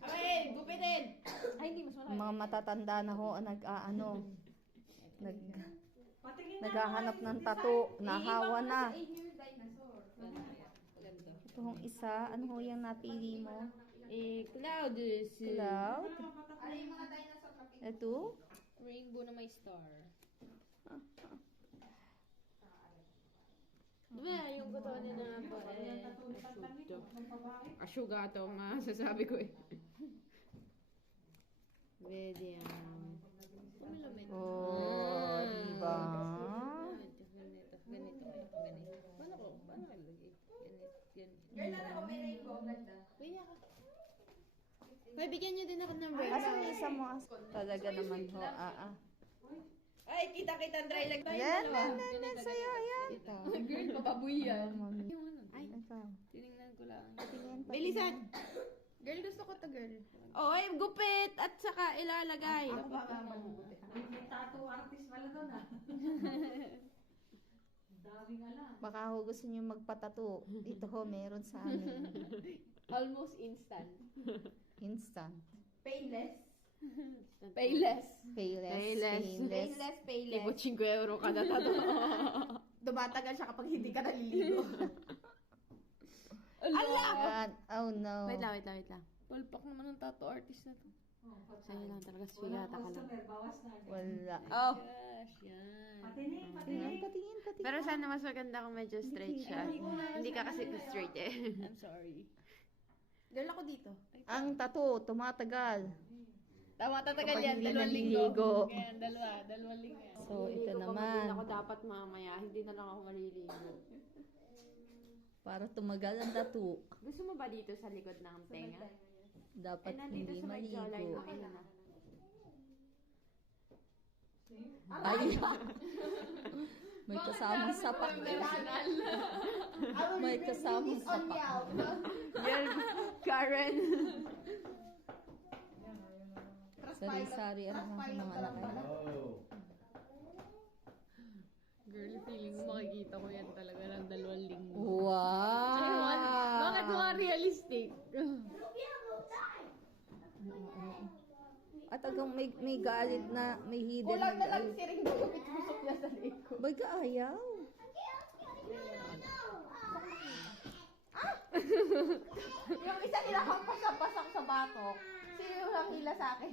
Ay, gupitin! Ay, hindi mas malaki. Mga matatanda na ho, naghahanap ng tattoo. Nahawa na. Ito hong isa. Ano ho yung napili mo? Cloud. Cloud. Ito. Rainbow na may star. Diba, yung katawan niya na ashugato nga, sasabi ko eh. Pwede yan. Kumilumit. Oh, diba? Ganito. Paano kalagay? Ganito. Girl, alam ko may rainbow. Ganda. Pwede ako. May bigyan niyo din ako ng bracelet. Asan yung isa mo? Talaga naman ho. Ay, kita-kita dry lag. Yan. Sa'yo, yan. Ito. Girl, papabuy yan. Mami. Yung ano? Ay, Ito. tinignan ko lang. Patingin. Bilisan! Girl, gusto ko to, girl. Oy, gupit! At saka ilalagay. Ako ba nga malubuti? May tattoo artist pala doon, ah. Daming alam. Baka ho gusto niyo magpatato. Dito ho, meron sa amin. Almost instant. Instant. Painless. Payless. Payless. Payless. Painless, painless. Libo 5 euro kada tato. Dumatagal siya kapag hindi ka naliligo. Ala! Yan. Oh no. Wait lang. Palpak naman ng tattoo artist na to. Sa'yo lang talaga, swigata ka lang. Bawas na. Wala. Oh! Gosh, yan. Patingin. Patingin. Pero sana mas maganda kung medyo straight siya. Hindi ka kasi straight eh. I'm sorry. Girl, ako dito. Ang tattoo, tumatagal. Tama, tatagal Kapag yan. hindi 2 linggo. naliligo. Ganyan, dalawang linggo yan. So, ito Linggo pa naman. din ako dapat mamaya. Hindi na lang ako maliligo. Para tumagal ang tattoo. Gusto mo ba dito sa likod ng tenga? Dapat Nandito hindi sa may jawline maligo. mo. Ina na. Ay! May kasamang sapak. May kasamang sapak. Yan, Karen. Sari-sari ang mga anak. Girl, feeling ko makikita ko yan talaga ng 2 linggo. Wow! Bakit mga realistic? At hanggang may galit na, may hidden Kulang na lang galit. si Ring gupit-gusok niya sa liko. May kaayaw. Yung isa nila pasak sa batok. Sino yung hila sa akin?